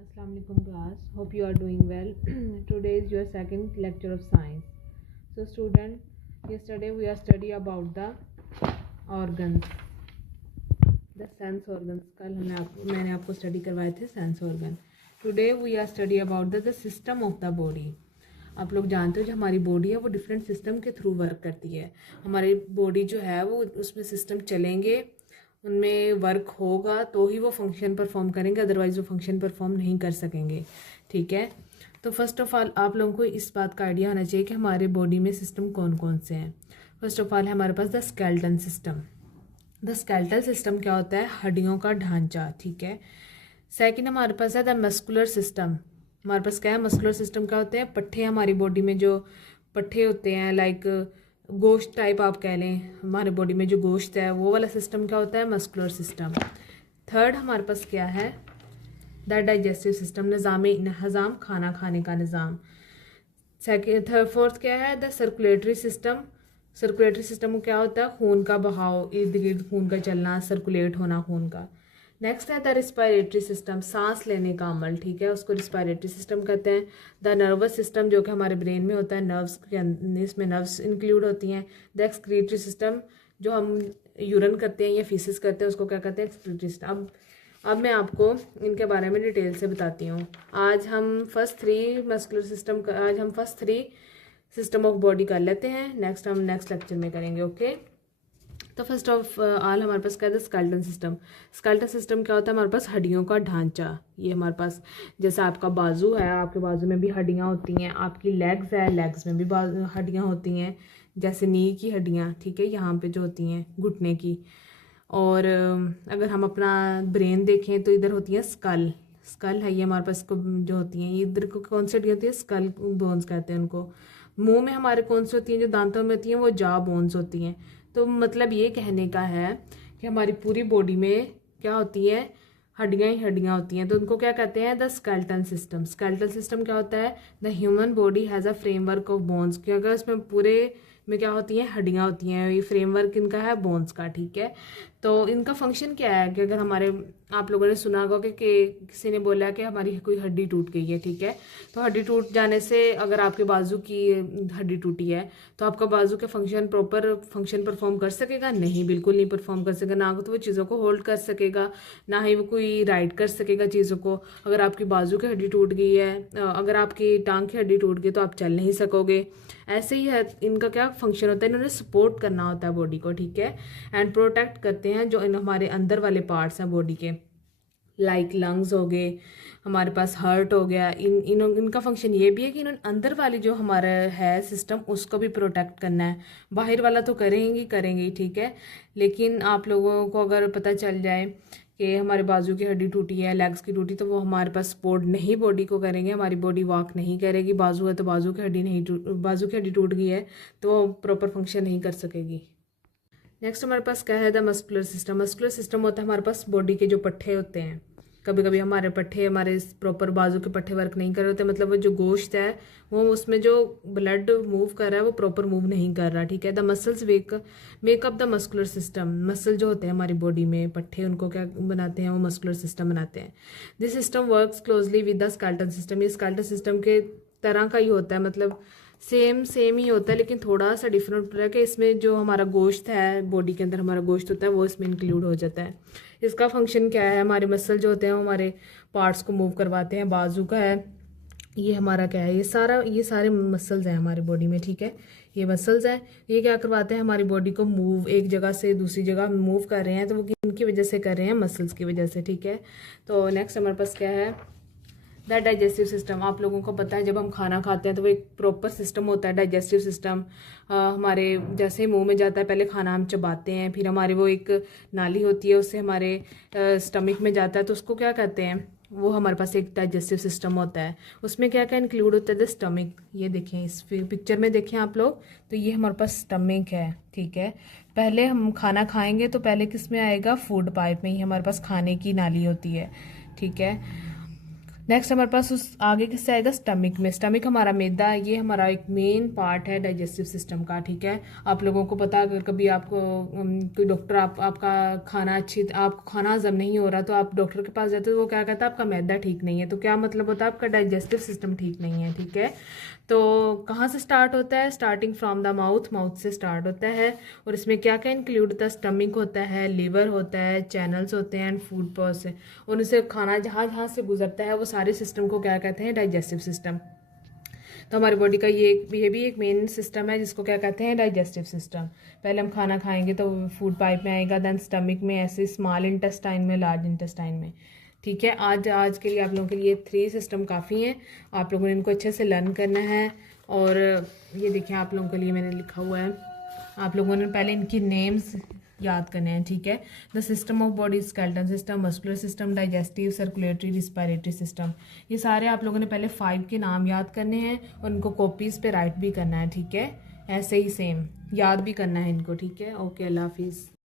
Assalamu alaikum class. Hope you are doing well. Today is your second lecture of science. So student, yesterday we are study about the organs, the sense organs. कल मैंने आपको study करवाए थे sense organ. Today we are study about the system of the body. आप लोग जानते हो जो हमारी बॉडी है वो डिफरेंट सिस्टम के थ्रू वर्क करती है. हमारी बॉडी जो है वो उसमें सिस्टम चलेंगे, उनमें वर्क होगा तो ही वो फंक्शन परफॉर्म करेंगे, अदरवाइज वो फंक्शन परफॉर्म नहीं कर सकेंगे. ठीक है, तो फर्स्ट ऑफ ऑल आप लोगों को इस बात का आइडिया होना चाहिए कि हमारे बॉडी में सिस्टम कौन कौन से हैं. फर्स्ट ऑफ ऑल है हमारे पास the skeleton system. The skeletal system क्या होता है? हड्डियों का ढांचा. ठीक है. सेकेंड हमारे पास है द मस्कुलर सिस्टम. हमारे पास क्या है? मस्कुलर सिस्टम क्या होते हैं? पट्टे. हमारी बॉडी में जो पट्टे होते हैं, लाइक गोश्त टाइप आप कह लें, हमारे बॉडी में जो गोश्त है वो वाला सिस्टम क्या होता है? Muscular system. थर्ड हमारे पास क्या है? द डाइजेस्टिव सिस्टम, निज़ाम हज़ाम, खाना खाने का निज़ाम. फोर्थ क्या है? The circulatory system. Circulatory system क्या होता है? खून का बहाव, इर्द गिर्द खून का चलना, सर्कुलेट होना खून का. नेक्स्ट है द रिस्पायरेटरी सिस्टम, सांस लेने का अमल. ठीक है, उसको रिस्पायरेटरी सिस्टम कहते हैं. द नर्वस सिस्टम जो कि हमारे ब्रेन में होता है, नर्व्स के इसमें नर्व्स इंक्लूड होती हैं. द एक्सक्रीटरी सिस्टम, जो हम यूरन करते हैं या फीसिस करते हैं उसको क्या कहते हैं? Excretory system. अब मैं आपको इनके बारे में डिटेल से बताती हूँ. आज हम first three system of body कर लेते हैं. नेक्स्ट हम नेक्स्ट लेक्चर में करेंगे. ओके, तो फर्स्ट ऑफ ऑल हमारे पास क्या है? Skeleton system. स्केलेटन सिस्टम क्या होता है? हमारे पास हड्डियों का ढांचा. ये हमारे पास जैसा आपका बाजू है, आपके बाजू में भी हड्डियाँ होती हैं. आपकी लेग्स है, लेग्स में भी हड्डियाँ होती हैं, जैसे नी की हड्डियाँ. ठीक है, यहाँ पे जो होती हैं घुटने की. और अगर हम अपना ब्रेन देखें तो इधर होती है स्कल. स्कल है ये हमारे पास को जो होती हैं, इधर को कौन सी हड्डियाँ होती है? स्कल बोन्स कहते हैं उनको. मुंह में हमारे कौन सी होती हैं? जो दांतों में होती हैं वो जॉ बोन्स होती हैं. तो मतलब ये कहने का है कि हमारी पूरी बॉडी में क्या होती है? हड्डियाँ ही हड्डियाँ होती हैं. तो उनको क्या कहते हैं? The skeleton system. Skeleton system क्या होता है? The human body has a framework of bones. क्योंकि इसमें पूरे में क्या होती हैं? हड्डियाँ होती हैं. ये फ्रेमवर्क इनका है बोन्स का. ठीक है, तो इनका फंक्शन क्या है कि अगर हमारे आप लोगों ने सुना होगा कि किसी ने बोला कि हमारी कोई हड्डी टूट गई है. ठीक है, तो हड्डी टूट जाने से अगर आपके बाजू की हड्डी टूटी है तो आपका बाजू का प्रॉपर फंक्शन परफॉर्म कर सकेगा? नहीं, बिल्कुल नहीं परफॉर्म कर सकेगा. ना तो वो चीज़ों को होल्ड कर सकेगा, ना ही वो कोई राइड कर सकेगा चीज़ों को. अगर आपकी बाजू की हड्डी टूट गई है, अगर आपकी टांग की हड्डी टूट गई तो आप चल नहीं सकोगे. ऐसे ही है इनका क्या फंक्शन होता है? इन्होंने सपोर्ट करना होता है बॉडी को. ठीक है, एंड प्रोटेक्ट करते हैं जो इन हमारे अंदर वाले पार्ट्स हैं बॉडी के, लाइक लंग्स हो गए, हमारे पास हार्ट हो गया. इनका फंक्शन ये भी है कि इन्होंने अंदर वाली जो हमारा है सिस्टम उसको भी प्रोटेक्ट करना है. बाहर वाला तो करेंगे. ठीक है, लेकिन आप लोगों को अगर पता चल जाए कि हमारे बाजू की हड्डी टूटी है, लेग्स की टूटी, तो वो हमारे पास सपोर्ट नहीं बॉडी को करेंगे. हमारी बॉडी वॉक नहीं करेगी. बाजू है तो बाजू की हड्डी टूट गई है तो वो प्रॉपर फंक्शन नहीं कर सकेगी. नेक्स्ट हमारे पास क्या है? The muscular system. Muscular system होता है हमारे पास बॉडी के जो पट्टे होते हैं. कभी कभी हमारे पट्टे, हमारे प्रॉपर बाजू के पट्टे वर्क नहीं कर रहे होते, मतलब वो जो गोश्त है वो उसमें जो ब्लड मूव कर रहा है वो प्रॉपर मूव नहीं कर रहा. ठीक है, the muscles makeup the muscular system. Muscle जो होते हैं हमारी बॉडी में पट्टे, उनको क्या बनाते हैं? वो मस्कुलर सिस्टम बनाते हैं. This system works closely with the skeleton system. ये स्केलेटन सिस्टम के तरह का ही होता है, मतलब सेम ही होता है, लेकिन थोड़ा सा डिफरेंट होता है कि इसमें जो हमारा गोश्त है, बॉडी के अंदर हमारा गोश्त होता है वो इसमें इंक्लूड हो जाता है. इसका फंक्शन क्या है? हमारे मसल जो होते हैं वो हमारे पार्ट्स को मूव करवाते हैं. बाजू का है, ये हमारा क्या है? ये सारे मसल्स हैं हमारी बॉडी में. ठीक है, ये मसल्स हैं, ये क्या करवाते हैं? हमारी बॉडी को मूव, एक जगह से दूसरी जगह मूव कर रहे हैं, तो वो किनकी वजह से कर रहे हैं? मसल्स की वजह से. ठीक है, तो नेक्स्ट हमारे पास क्या है? The digestive system. आप लोगों को पता है जब हम खाना खाते हैं तो वो एक प्रॉपर सिस्टम होता है डाइजेस्टिव सिस्टम. हमारे जैसे मुंह में जाता है, पहले खाना हम चबाते हैं, फिर हमारी वो एक नाली होती है, उससे हमारे स्टमक में जाता है, तो उसको क्या कहते हैं? वो हमारे पास एक डाइजेस्टिव सिस्टम होता है. उसमें क्या क्या इंक्लूड होता है? The stomach. ये देखें, इस पिक्चर में देखें आप लोग, तो ये हमारे पास स्टमक है. ठीक है, पहले हम खाना खाएंगे तो पहले किस में आएगा? फूड पाइप में ही हमारे पास खाने की नाली होती है. ठीक है, नेक्स्ट हमारे पास उस आगे किससे आएगा, स्टमक में। स्टमक हमारा मैदा है, ये हमारा एक मेन पार्ट है डाइजेस्टिव सिस्टम का, ठीक है। आप लोगों को पता, अगर कभी आपको कोई डॉक्टर आपका आपको खाना हजम नहीं हो रहा तो आप डॉक्टर के पास जाते हो तो वो क्या कहता है आपका मैदा ठीक नहीं है। तो क्या मतलब होता है, आपका डाइजेस्टिव सिस्टम ठीक नहीं है, ठीक है। तो कहाँ से स्टार्ट होता है, starting from the mouth, mouth से स्टार्ट होता है। और इसमें क्या क्या इंक्लूड होता है, स्टमक होता है, लिवर होता है, चैनल्स होते हैं एंड फूड पॉस है। उनसे खाना जहाँ जहाँ से गुजरता है वो सारे सिस्टम को क्या कहते हैं, डाइजेस्टिव सिस्टम। तो हमारी बॉडी का ये भी एक मेन सिस्टम है जिसको क्या कहते हैं, डाइजेस्टिव सिस्टम। पहले हम खाना खाएंगे तो फूड पाइप में आएगा, देन स्टमक में, ऐसे स्मॉल इंटेस्टाइन में, लार्ज इंटेस्टाइन में, ठीक है। आज के लिए आप लोगों के लिए 3 सिस्टम काफ़ी हैं। आप लोगों ने इनको अच्छे से लर्न करना है। और ये देखिए आप लोगों के लिए मैंने लिखा हुआ है, आप लोगों ने पहले इनकी नेम्स याद करने हैं, ठीक है। The system of body, skeleton system, muscular system, digestive, circulatory, respiratory system. ये सारे आप लोगों ने पहले 5 के नाम याद करने हैं और इनको कॉपीज़ पे राइट भी करना है, ठीक है। ऐसे ही सेम याद भी करना है इनको, ठीक है। ओके, अल्लाह हाफिज़।